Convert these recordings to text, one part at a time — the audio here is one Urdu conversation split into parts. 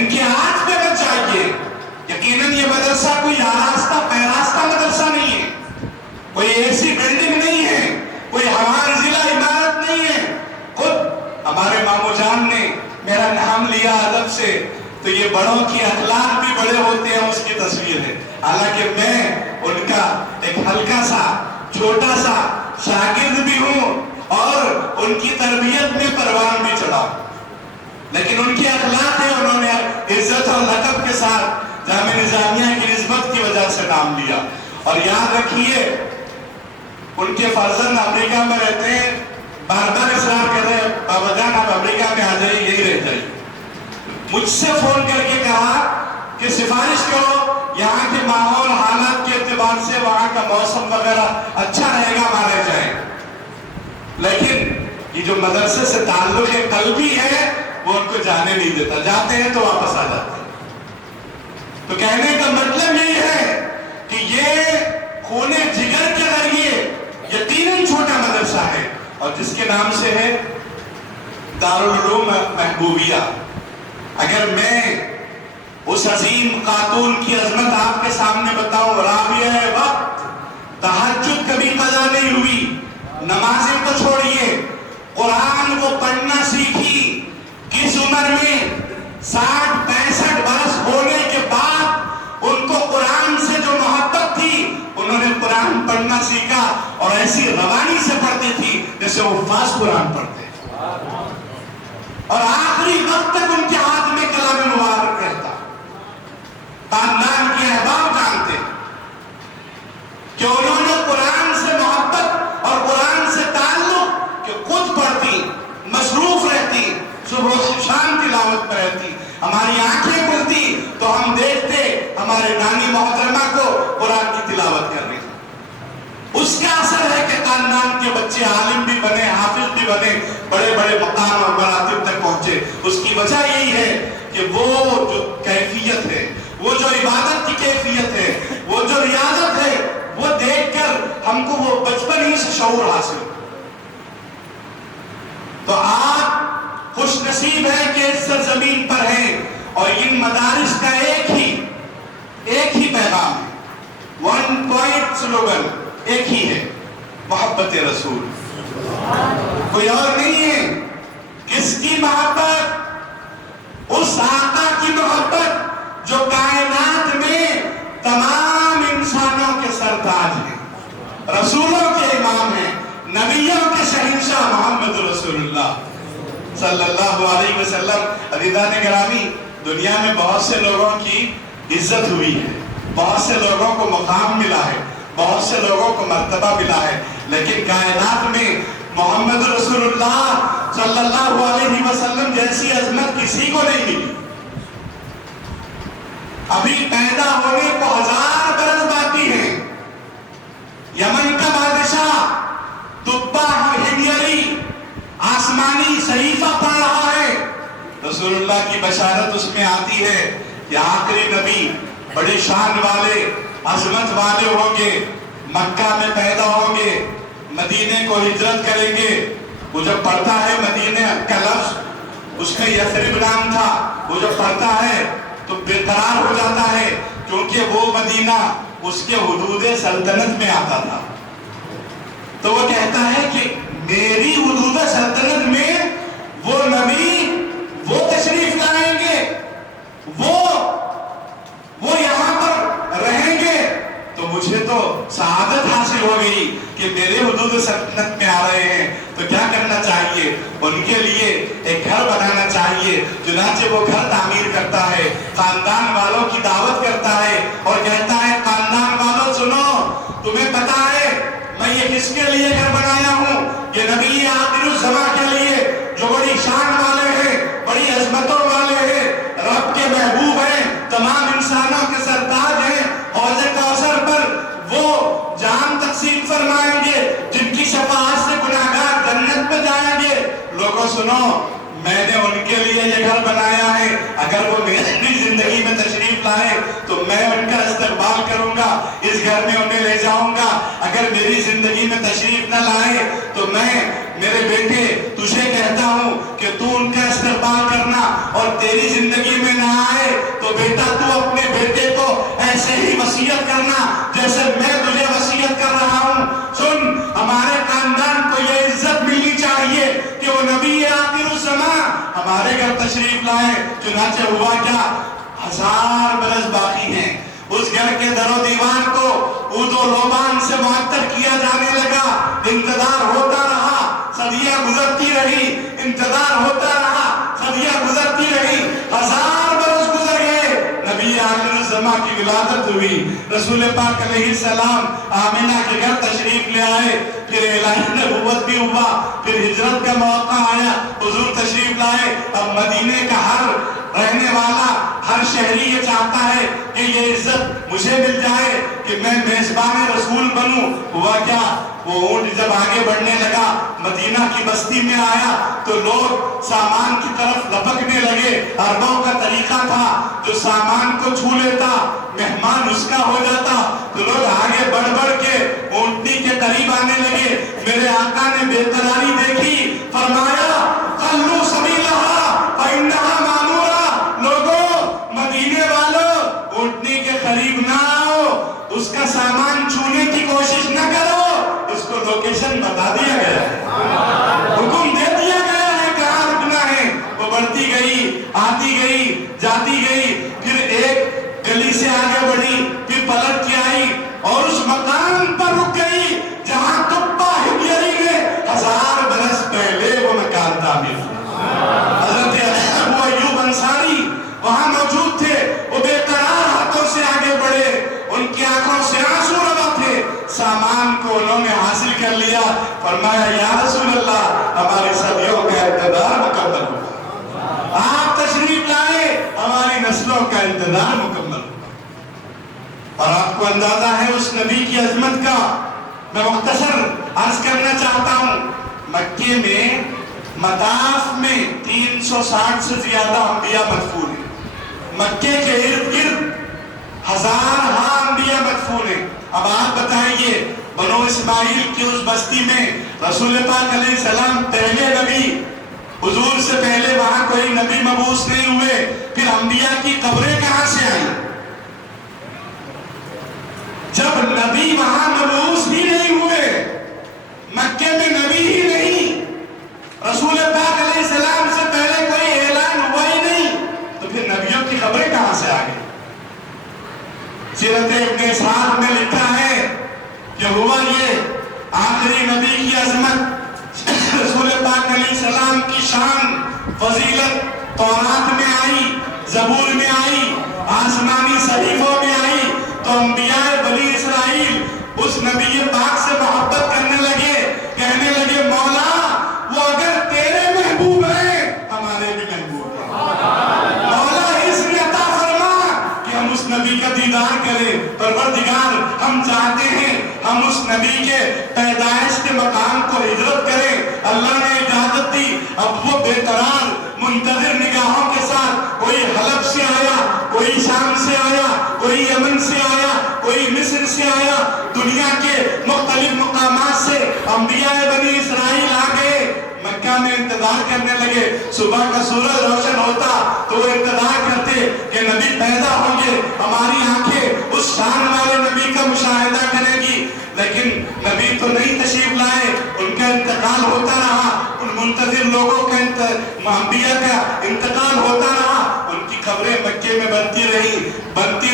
ان کے ہاتھ پہ مت جائیے. یقیناً یہ مدرسہ کوئی آراستہ پیراستہ مدرسہ نہیں ہے, کوئی ایسی بلڈنگ نہیں ہے, کوئی ہمارا ضلع عمارت نہیں ہے. خود ہمارے مامو جان نے میرا نام لیا ادب سے, تو یہ بڑوں کی اخلاق بھی بڑے ہوتے ہیں اس کی تصویر ہے. حالانکہ میں ان کا ایک ہلکا سا چھوٹا سا شاگرد بھی ہوں اور ان کی تربیت میں پروان بھی چڑھا, لیکن ان کی اخلاق ہے, انہوں نے عزت اور لقب کے ساتھ جامعہ نظامیہ کی نسبت کی وجہ سے نام لیا. اور یاد رکھیے ان کے فرزند امریکہ میں رہتے ہیں, بار بار اصرار کر رہے ہیں بابا جان آپ امریکہ میں آ جائیے, یہی رہ جائیے. مجھ سے فون کر کے کہا کہ سفارش کرو, یہاں کے ماحول حالات کے اعتبار سے وہاں کا موسم وغیرہ اچھا رہے گا, مانے جائیں. لیکن یہ جو مدرسے سے تعلق قلبی ہے وہ ان کو جانے نہیں دیتا, جاتے ہیں تو واپس آ جاتے ہیں. تو کہنے کا مطلب یہی ہے کہ یہ خون جگر کے ذریعے یقیناً چھوٹا مدرسہ ہے, اور جس کے نام سے ہے دارالعلوم محبوبیہ. اگر میں اس عظیم خاتون کی عظمت آپ کے سامنے بتاؤں, رابعہ وقت تہجد کبھی قضا نہیں ہوئی, نمازیں تو چھوڑیے, قرآن کو پڑھنا سیکھی کس عمر میں, 60-65 برس ہونے کے بعد ان کو قرآن سے جو محبت تھی انہوں نے قرآن پڑھنا سیکھا, اور ایسی روانی سے پڑھتی تھی جیسے وہ حفاظ قرآن پڑھتے, اور آخری وقت تک ان کے ہاتھ میں کلام مبارک رہتا. خاندان کے احباب جانتے کہ انہوں نے قرآن سے محبت اور قرآن سے تعلق کہ خود پڑھتی, مصروف رہتی, صبح و شام تلاوت پر رہتی. ہماری آنکھیں کھلتی تو ہم دیکھتے ہمارے نانی محترمہ کو قرآن کی تلاوت کر رہی. اس کا اثر ہے کہ خاندان کے بچے عالم بھی بنے, حافظ بھی بنے, بڑے بڑے مقام اور مراتب تک پہنچے. اس کی وجہ یہی ہے کہ وہ جو کیفیت ہے, وہ جو عبادت کی کیفیت ہے, وہ جو ریاضت ہے, وہ دیکھ کر ہم کو وہ بچپن ہی سے شعور حاصل. تو آپ خوش نصیب ہیں کہ اس سرزمین پر ہیں, اور ان مدارس کا ایک ہی پیغام ہے, ون پوائنٹ سلوگن ایک ہی ہے, محبت رسول. کوئی اور نہیں ہے. کس کی محبت؟ اس آقا کی محبت جو کائنات میں تمام انسانوں کے سرتاج ہیں, رسولوں کے امام ہیں, نبیوں کے شہنشاہ محمد رسول اللہ صلی اللہ علیہ وسلم. عزیزان گرامی, دنیا میں بہت سے لوگوں کی عزت ہوئی ہے, بہت سے لوگوں کو مقام ملا ہے, بہت سے لوگوں کو مرتبہ ملا ہے, لیکن کائنات میں محمد رسول اللہ صلی اللہ علیہ وسلم جیسی عظمت کسی کو نہیں ملی. ابھی پیدا ہونے کو 1000 برس باقی ہیں. یمن کا بادشاہ تبا ہمیری آسمانی صحیفہ پڑھ رہا ہے, رسول اللہ کی بشارت اس میں آتی ہے کہ آخری نبی بڑی شان والے, عظمت والے ہوں گے, مکہ میں پیدا ہوں گے, مدینے کو ہجرت کریں گے. وہ جب پڑھتا ہے مدینے کا لفظ, اس میں یثرب نام تھا, وہ جب پڑھتا ہے تو بے قرار ہو جاتا ہے, کیونکہ وہ مدینہ اس کے حدود سلطنت میں آتا تھا. تو وہ کہتا ہے کہ میری حدود سلطنت میں وہ نبی وہ تشریف لائیں گے, وہ یہاں پر رہیں گے, تو مجھے تو سعادت حاصل ہو گئی کہ میرے حدود سلطنت میں آ رہے ہیں. تو کیا کرنا چاہیے؟ ان کے لیے ایک گھر بنانا چاہیے. چنانچہ وہ گھر تعمیر کرتا ہے, خاندان والوں کی دعوت کرتا ہے اور کہتا ہے خاندان والوں سنو, تمہیں پتا ہے میں یہ کس کے لیے گھر بنایا ہوں؟ یہ نبی آخر الزماں کے لیے جو بڑی شان والے ہیں, بڑی عظمتوں والے ہیں, رب کے محبوب ہیں, تمام انسانوں کے سرتاج ہیں. حوض کوثر پر وہ جام تقسیم فرمائیں گے جن کی شفاعت سے گناہگار جنت میں جائیں گے. لوگوں سنو, میں نے ان کے لیے یہ گھر بنایا ہے, اگر وہ میری زندگی میں تشریف لائے تو میں ان کا استقبال کروں گا, اس گھر میں انہیں لے جاؤں گا. اگر میری زندگی میں تشریف نہ لائے تو میں میرے بیٹے تجھے کہتا ہوں کہ تو ان کا استقبال کرنا, اور تیری زندگی میں نہ آئے تو بیٹا تو اپنے بیٹے کو ایسے ہی وصیت کرنا جیسے میں تجھے وصیت کر رہا ہوں. سن، ہمارے خاندان کو یہ عزت ملنی چاہیے کہ وہ نبی آخر الزمان ہمارے گھر تشریف لائے. چنانچہ ہوا کیا، 1000 برس باقی ہیں. اس گھر کے در و دیوار کو اود و لوبان سے معطر کیا جانے لگا. انتظار ہوتا رہا، صدیاں گزرتی رہی، انتظار ہوتا رہا، صدیاں گزرتی رہی. 1000 برس گزر گئے، نبی آخر الزمان کی ولادت ہوئی. رسول پاک علیہ السلام آمنہ کے گھر تشریف لے آئے. پھر اعلان نبوت بھی ہوا، پھر ہجرت کا موقع آیا، حضور تشریف لائے. اب مدینے کا ہر رہنے والا، ہر شہری یہ چاہتا ہے کہ یہ عزت مجھے مل جائے کہ میں میزبان رسول بنوں. ہوا کیا، وہ اونٹ جب آگے بڑھنے لگا، مدینہ کی بستی میں آیا تو لوگ سامان کی طرف لپکنے لگے. عربوں کا طریقہ تھا، جو سامان کو چھو لیتا مہمان اس کا ہو جاتا. تو لوگ آگے بڑھ بڑھ کے اونٹنی کے قریب آنے لگے. میرے آقا نے بے قراری دیکھی، فرمایا خلو سبیلہا فإنہا مامورہ. لوگوں، مدینے والوں، اونٹنی کے قریب نہ آؤ، اس کا سامان چھونے کی کوشش نہ کرو. اس کو لوکیشن بتا دیا گیا ہے، حکم دے دیا گیا ہے کہاں رکنا ہے. وہ بڑھتی گئی، آتی گئی، جاتی گئی. پھر ایک گلی سے آگے بڑھی، پھر پلٹ کے آئی اور اس مقام پر رک گئی جہاں قبہ حجری میں 1000 برس پہلے وہ مکان تعمیر ہوا. حضرت ابو ایوب انصاری وہاں موجود تھے. وہ بے قرار ہاتھوں سے آگے بڑھے، ان کی آنکھوں سے آنسو روا تھے. سامان کو انہوں نے حاصل کر لیا. فرمایا یا رسول اللہ، ہماری صدیوں کا انتظار مکمل ہوا. آپ تشریف لائے، ہماری نسلوں کا انتظار مکمل ہوا. اور آپ کو اندازہ ہے اس نبی کی عظمت کا. میں مختصر عرض کرنا چاہتا ہوں. مکے میں مطاف میں 360 سے زیادہ انبیاء مدفون ہیں. مکے کے ارد گرد 1000 انبیاء مدفون ہیں. اب آپ بتائیے، بنو اسماعیل کی اس بستی میں رسول پاک علیہ السلام پہلے نبی، حضور سے پہلے وہاں کوئی نبی مبعوث نہیں ہوئے. پھر انبیاء کی قبریں کہاں سے آئیں؟ جب نبی وہاں مبعوث ہی نہیں ہوئے، مکے میں نبی ہی نہیں، رسول پاک علیہ السلام سے پہلے کوئی اعلان ہوا ہی نہیں، تو پھر نبیوں کی خبریں کہاں سے آ گئی؟ سیرت ابن اسحاق میں لکھا ہے کہ ہوا یہ، آخری نبی کی عظمت، رسول پاک علیہ السلام کی شان، فضیلت تورات میں آئی، زبور میں آئی، آسمانی صحیفوں میں آئی، تو انبیاء بنی اسرائیل اس نبی پاک سے محبت کرنے لگے، کہنے لگے مولا وہ اگر تیرے محبوب ہیں ہمارے بھی محبوب ہیں. مولا اس نے عطا فرما کہ ہم اس نبی کا دیدار کریں. پروردگار، ہم چاہتے ہیں ہم اس نبی کے پیدائش کے مقام کو ہجرت کریں. اللہ نے اجازت دی. اب وہ بے قرار منتظر نگاہوں کے ساتھ، کوئی حلب سے آیا، کوئی شام سے آیا، کوئی یمن سے آیا، کوئی مصر سے آیا، دنیا کے مختلف مقامات سے انبیاء بنی اسرائیل آ گئے. مکہ میں انتظار کرنے لگے. صبح کا سورج روشن ہوتا تو وہ انتظار کرتے کہ نبی پیدا ہوں گے، ہماری آنکھیں اس شان والے نبی کا مشاہدہ کریں گی. لیکن نبی تو نہیں تشریف لائے، ان کا انتقال ہوتا رہا. ان منتظر لوگوں کا انبیاء کا انتقال ہوتا رہا. ان کی خبریں مکے میں بنتی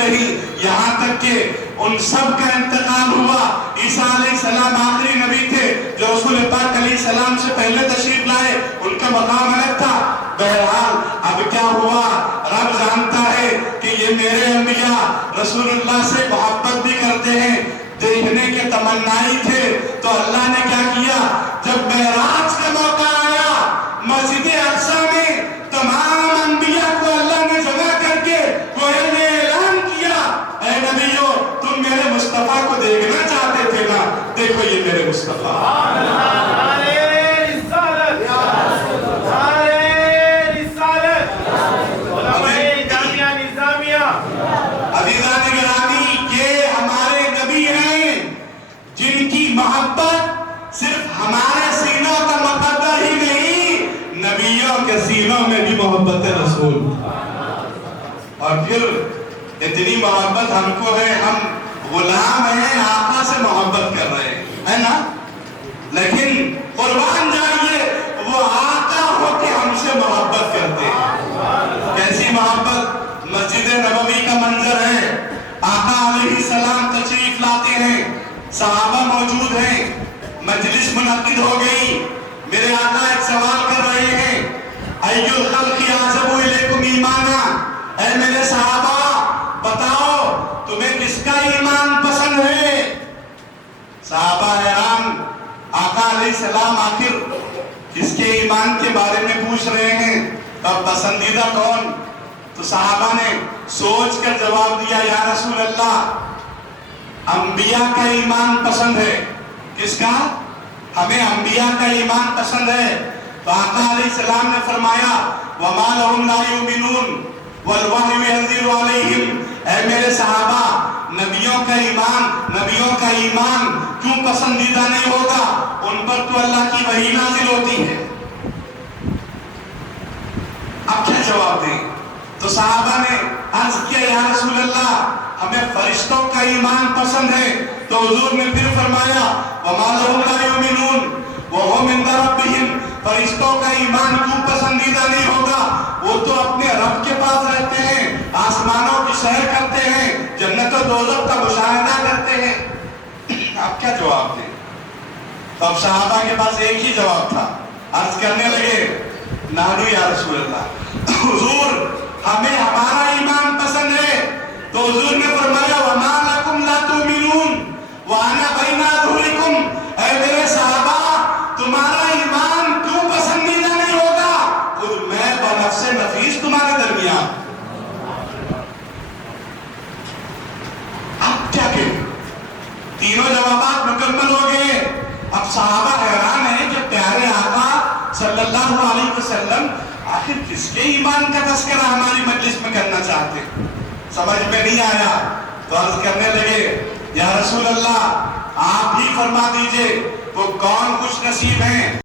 رہی یہاں تک کہ ان سب کا انتقال ہوا. عیسیٰ علیہ السلام آخری نبی تھے جو رسول پاک علیہ السلام سے پہلے تشریف لائے. ان کا مقام الگ تھا. بہرحال اب کیا ہوا، رب جانتا ہے کہ یہ میرے انبیاء رسول اللہ سے محبت بھی کرتے ہیں، دیکھنے کے تمنائی تھے. تو اللہ نے کیا کیا، جب معراج کا موقع آیا، مسجد اقصیٰ میں تمام انبیاء کو اللہ نے جمع کر کے گویا نے اعلان کیا، اے نبیوں، تم میرے مصطفیٰ کو دیکھنا چاہتے تھے نا، دیکھو یہ میرے مصطفیٰ. عزیزان گرامی، یہ ہمارے نبی ہیں جن کی محبت صرف ہمارے سینوں کا مقدر ہی نہیں، نبیوں کے سینوں میں بھی محبت اور پھر اتنی محبت ہم کو ہے، ہم غلام ہیں، آقا سے محبت کر رہے ہیں، ہے نا؟ لیکن قربان جائیے وہ آقا ہو کے ہم سے محبت کرتے ہیں۔ کیسی محبت؟ مسجد نبوی کا منظر ہے، آقا علیہ السلام تشریف لاتے ہیں، صحابہ موجود ہیں، مجلس منعقد ہو گئی، میرے آقا ایک سوال کر رہے ہیں، ایّ الخلق اعجب الیکم ایمانا، اے میرے صحابہ بتاؤ تمہیں کس کا ایمان پسند ہے؟ صحابہ حیران، آقا علیہ السلام آخر کس کے ایمان کے بارے میں پوچھ رہے ہیں، اب پسندیدہ کون؟ تو صحابہ نے سوچ کر جواب دیا، یا رسول اللہ انبیاء کا ایمان پسند ہے۔ کس کا؟ ہمیں انبیاء کا ایمان پسند ہے۔ تو آقا علیہ السلام نے فرمایا وَمَا لَهُمْ لَا يُؤْمِنُونَ وَالْوَحْيُ يَنزِلُ عَلَيْهِمْ، اے میرے صحابہ نبیوں کا ایمان کیوں پسندیدہ نہیں ہوگا؟ ان پر تو اللہ کی وحی نازل ہوتی ہے۔ اب کیا جواب دیں؟ تو صحابہ نے عرض کیا یا رسول اللہ ہمیں فرشتوں کا ایمان پسند ہے۔ تو حضور نے پھر فرمایا وَمَا لَهُمْ لَا يُؤْمِنُونَ وَهُمْ عِندَ رَبِّهِمْ، فرشتوں کا ایمان کیوں پسندیدہ نہیں ہوگا؟ وہ تو اپنے رب کے پاس رہتے ہیں، آسمانوں کی سیر کرتے ہیں، جنت و دوزخ کا مشاہدہ کرتے ہیں۔ آپ کیا جواب دیں؟ تو اب صحابہ کے پاس ایک ہی جواب تھا، عرض کرنے لگے نحنو یا رسول اللہ، حضور ہمیں ہمارا ایمان پسند ہے۔ تو حضور نے فرمایا وَمَا لَكُمْ لَا تُؤْمِنُونَ وَأَنَا بَيْنَ أَظْهُرِكُمْ، اے میرے صحابہ تمہارا ایمان کیوں پسندیدہ نہیں ہوگا؟ خود میں بنفس نفیس تمہارے درمیان۔ اب کیا کہیں؟ تینوں جوابات مکمل ہو گئے۔ اب صحابہ حیران ہیں کہ پیارے آقا صلی اللہ علیہ وسلم آخر کس کے ایمان کا تذکرہ ہماری مجلس میں کرنا چاہتے ہیں؟ سمجھ میں نہیں آیا تو عرض کرنے لگے یا رسول اللہ آپ ہی فرما دیجئے وہ کون خوش نصیب ہیں